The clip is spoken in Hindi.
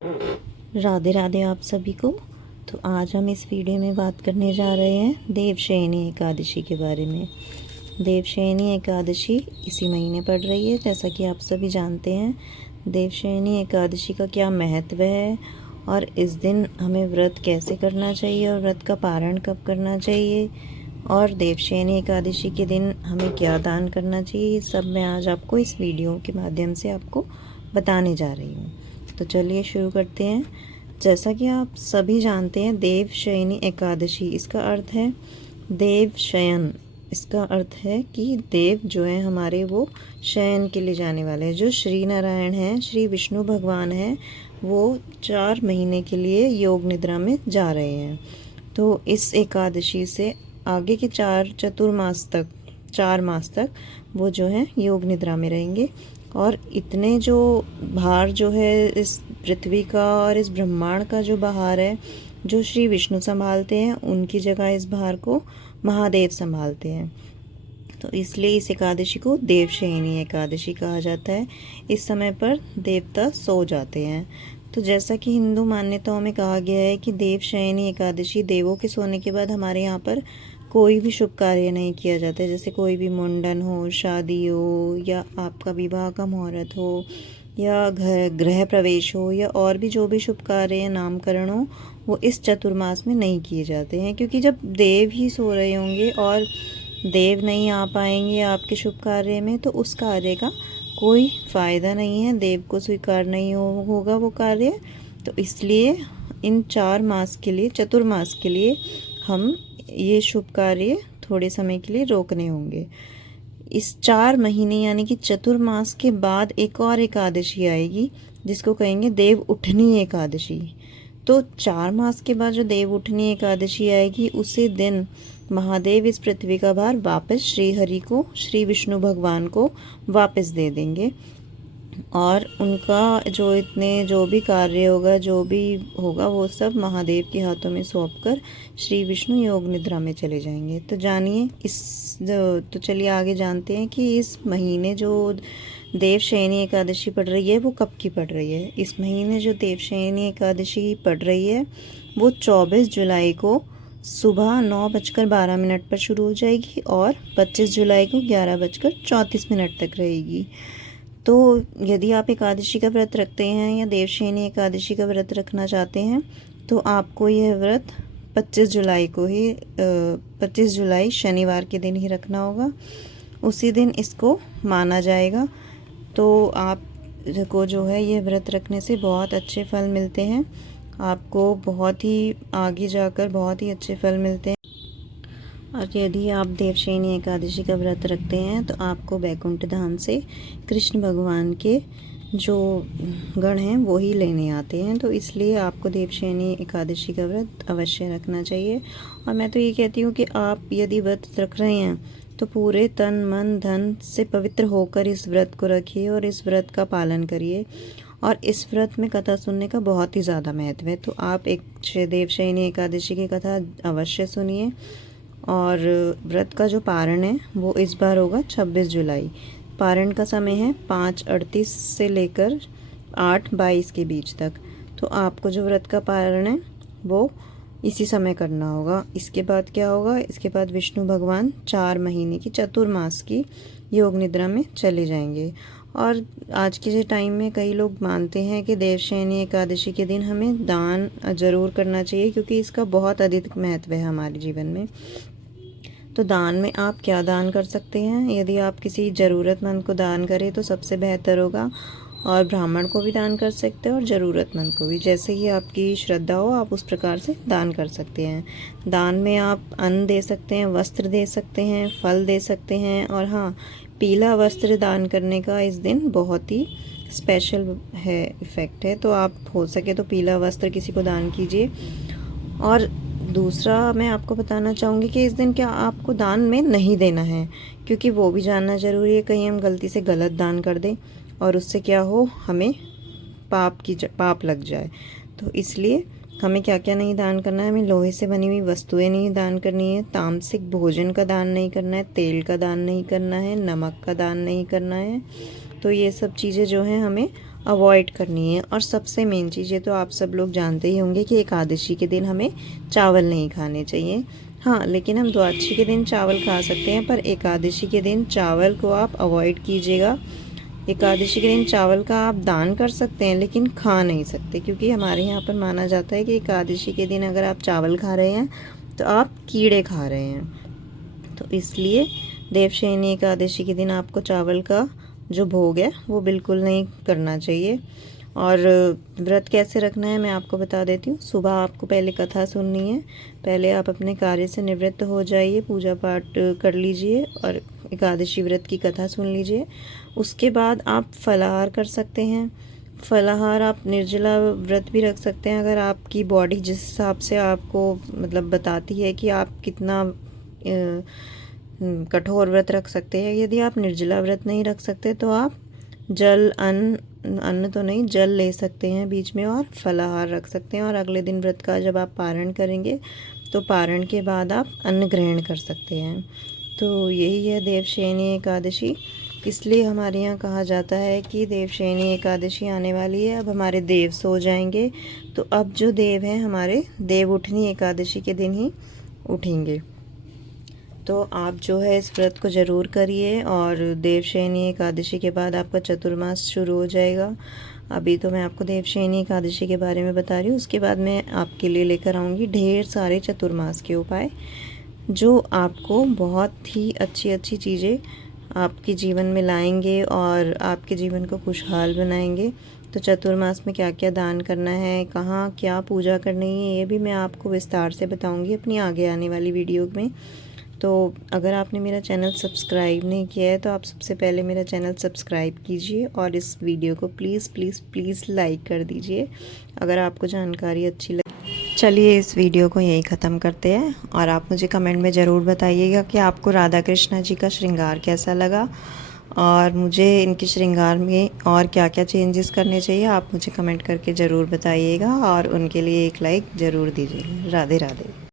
राधे राधे आप सभी को। तो आज हम इस वीडियो में बात करने जा रहे हैं देवशयनी एकादशी के बारे में। देवशयनी एकादशी इसी महीने पड़ रही है, जैसा कि आप सभी जानते हैं। देवशयनी एकादशी का क्या महत्व है और इस दिन हमें व्रत कैसे करना चाहिए और व्रत का पारण कब करना चाहिए और देवशयनी एकादशी के दिन हमें क्या दान करना चाहिए, ये सब मैं आज आपको इस वीडियो के माध्यम से आपको बताने जा रही हूँ। तो चलिए शुरू करते हैं। जैसा कि आप सभी जानते हैं, देवशयनी एकादशी इसका अर्थ है देव शयन। इसका अर्थ है कि देव जो है हमारे वो शयन के लिए जाने वाले हैं। जो श्री नारायण हैं, श्री विष्णु भगवान हैं, वो 4 महीने के लिए योग निद्रा में जा रहे हैं। तो इस एकादशी से आगे के 4 मास तक वो जो है योग निद्रा में रहेंगे। और इतने जो भार जो है इस पृथ्वी का और इस ब्रह्मांड का जो भार है, जो श्री विष्णु संभालते हैं, उनकी जगह इस भार को महादेव संभालते हैं। तो इसलिए इस एकादशी को देवशयनी एकादशी कहा जाता है। इस समय पर देवता सो जाते हैं। तो जैसा कि हिंदू मान्यताओं में कहा गया है कि देवशयनी एकादशी, देवों के सोने के बाद हमारे यहाँ पर कोई भी शुभ कार्य नहीं किया जाता है। जैसे कोई भी मुंडन हो, शादी हो, या आपका विवाह का मुहूर्त हो, या गृह प्रवेश हो, या और भी जो भी शुभ कार्य या नामकरण हो, वो इस चतुर्मास में नहीं किए जाते हैं। क्योंकि जब देव ही सो रहे होंगे और देव नहीं आ पाएंगे आपके शुभ कार्य में, तो उस कार्य का कोई फ़ायदा नहीं है, देव को स्वीकार नहीं होगा वो कार्य। तो इसलिए इन 4 मास के लिए, चतुर्मास के लिए हम ये शुभ कार्य थोड़े समय के लिए रोकने होंगे। इस 4 महीने यानी कि चतुर्मास के बाद एक और एकादशी आएगी, जिसको कहेंगे देव उठनी एकादशी। तो 4 मास के बाद जो देव उठनी एकादशी आएगी, उसी दिन महादेव इस पृथ्वी का भार वापस श्री हरि को, श्री विष्णु भगवान को वापस दे देंगे। और उनका जो भी कार्य होगा, जो भी होगा, वो सब महादेव के हाथों में सौंपकर श्री विष्णु योग निद्रा में चले जाएंगे। तो जानिए तो चलिए आगे जानते हैं कि इस महीने जो देवशयनी एकादशी पड़ रही है वो कब की पड़ रही है। इस महीने जो देवशयनी एकादशी पड़ रही है वो 24 जुलाई को सुबह 9:12 पर शुरू हो जाएगी और 25 जुलाई को 11:34 तक रहेगी। तो यदि आप एकादशी का व्रत रखते हैं या देवशयनी एकादशी का व्रत रखना चाहते हैं, तो आपको यह व्रत 25 जुलाई शनिवार के दिन ही रखना होगा। उसी दिन इसको माना जाएगा। तो आप को जो है ये व्रत रखने से बहुत अच्छे फल मिलते हैं। आपको बहुत ही आगे जाकर बहुत ही अच्छे फल मिलते हैं। और यदि आप देवशयनी एकादशी का व्रत रखते हैं, तो आपको वैकुंठ धाम से कृष्ण भगवान के जो गण हैं वो ही लेने आते हैं। तो इसलिए आपको देवशयनी एकादशी का व्रत अवश्य रखना चाहिए। और मैं तो ये कहती हूँ कि आप यदि व्रत रख रहे हैं तो पूरे तन मन धन से पवित्र होकर इस व्रत को रखिए और इस व्रत का पालन करिए। और इस व्रत में कथा सुनने का बहुत ही ज़्यादा महत्व है। तो आप एक देवशयनी एकादशी की कथा अवश्य सुनिए। और व्रत का जो पारण है वो इस बार होगा 26 जुलाई। पारण का समय है 5:38 से लेकर 8:22 के बीच तक। तो आपको जो व्रत का पारण है वो इसी समय करना होगा। इसके बाद क्या होगा, इसके बाद विष्णु भगवान 4 महीने की चतुर्मास की योग निद्रा में चले जाएंगे। और आज के टाइम में कई लोग मानते हैं कि देवशयनी एकादशी के दिन हमें दान ज़रूर करना चाहिए, क्योंकि इसका बहुत अधिक महत्व है हमारे जीवन में। तो दान में आप क्या दान कर सकते हैं? यदि आप किसी ज़रूरतमंद को दान करें तो सबसे बेहतर होगा। और ब्राह्मण को भी दान कर सकते हैं और ज़रूरतमंद को भी, जैसे ही आपकी श्रद्धा हो आप उस प्रकार से दान कर सकते हैं। दान में आप अन्न दे सकते हैं, वस्त्र दे सकते हैं, फल दे सकते हैं। और हाँ, पीला वस्त्र दान करने का इस दिन बहुत ही स्पेशल है, इफ़ेक्ट है। तो आप हो सके तो पीला वस्त्र किसी को दान कीजिए। और दूसरा मैं आपको बताना चाहूँगी कि इस दिन क्या आपको दान में नहीं देना है, क्योंकि वो भी जानना ज़रूरी है। कहीं हम गलती से गलत दान कर दें और उससे क्या हो, हमें पाप लग जाए। तो इसलिए हमें क्या क्या नहीं दान करना है। हमें लोहे से बनी हुई वस्तुएं नहीं दान करनी है, तामसिक भोजन का दान नहीं करना है, तेल का दान नहीं करना है, नमक का दान नहीं करना है। तो ये सब चीज़ें जो हैं हमें अवॉइड करनी है। और सबसे मेन चीज़, ये तो आप सब लोग जानते ही होंगे कि एकादशी के दिन हमें चावल नहीं खाने चाहिए। हाँ, लेकिन हम द्वादशी के दिन चावल खा सकते हैं, पर एकादशी के दिन चावल को आप अवॉइड कीजिएगा। एकादशी के दिन चावल का आप दान कर सकते हैं, लेकिन खा नहीं सकते, क्योंकि हमारे यहाँ पर माना जाता है कि एकादशी के दिन अगर आप चावल खा रहे हैं तो आप कीड़े खा रहे हैं। तो इसलिए देवशयनी एकादशी के दिन आपको चावल का जो भोग है वो बिल्कुल नहीं करना चाहिए। और व्रत कैसे रखना है मैं आपको बता देती हूँ। सुबह आपको पहले कथा सुननी है, पहले आप अपने कार्य से निवृत्त हो जाइए, पूजा पाठ कर लीजिए और एकादशी व्रत की कथा सुन लीजिए। उसके बाद आप फलाहार कर सकते हैं। फलाहार आप निर्जला व्रत भी रख सकते हैं, अगर आपकी बॉडी जिस हिसाब से आपको मतलब बताती है कि आप कितना कठोर व्रत रख सकते हैं। यदि आप निर्जला व्रत नहीं रख सकते तो आप जल, अन्न तो नहीं, जल ले सकते हैं बीच में और फलाहार रख सकते हैं। और अगले दिन व्रत का जब आप पारण करेंगे तो पारण के बाद आप अन्न ग्रहण कर सकते हैं। तो यही है देवशयनी एकादशी। इसलिए हमारे यहाँ कहा जाता है कि देवशयनी एकादशी आने वाली है, अब हमारे देव सो जाएंगे, तो अब जो देव हैं हमारे देव उठनी एकादशी के दिन ही उठेंगे। तो आप जो है इस व्रत को ज़रूर करिए। और देवशयनी एकादशी के बाद आपका चतुर्मास शुरू हो जाएगा। अभी तो मैं आपको देवशयनी एकादशी के बारे में बता रही हूँ, उसके बाद मैं आपके लिए लेकर आऊँगी ढेर सारे चतुर्मास के उपाय, जो आपको बहुत ही अच्छी अच्छी चीज़ें आपके जीवन में लाएंगे और आपके जीवन को खुशहाल बनाएंगे। तो चतुर्मास में क्या क्या दान करना है, कहाँ क्या पूजा करनी है, ये भी मैं आपको विस्तार से बताऊंगी अपनी आगे आने वाली वीडियो में। तो अगर आपने मेरा चैनल सब्सक्राइब नहीं किया है तो आप सबसे पहले मेरा चैनल सब्सक्राइब कीजिए और इस वीडियो को प्लीज़ प्लीज़ प्लीज़ लाइक कर दीजिए अगर आपको जानकारी अच्छी लगे। चलिए इस वीडियो को यही ख़त्म करते हैं और आप मुझे कमेंट में ज़रूर बताइएगा कि आपको राधा कृष्णा जी का श्रृंगार कैसा लगा और मुझे इनके श्रृंगार में और क्या क्या चेंजेस करने चाहिए, आप मुझे कमेंट करके ज़रूर बताइएगा और उनके लिए एक लाइक ज़रूर दीजिएगा। राधे राधे।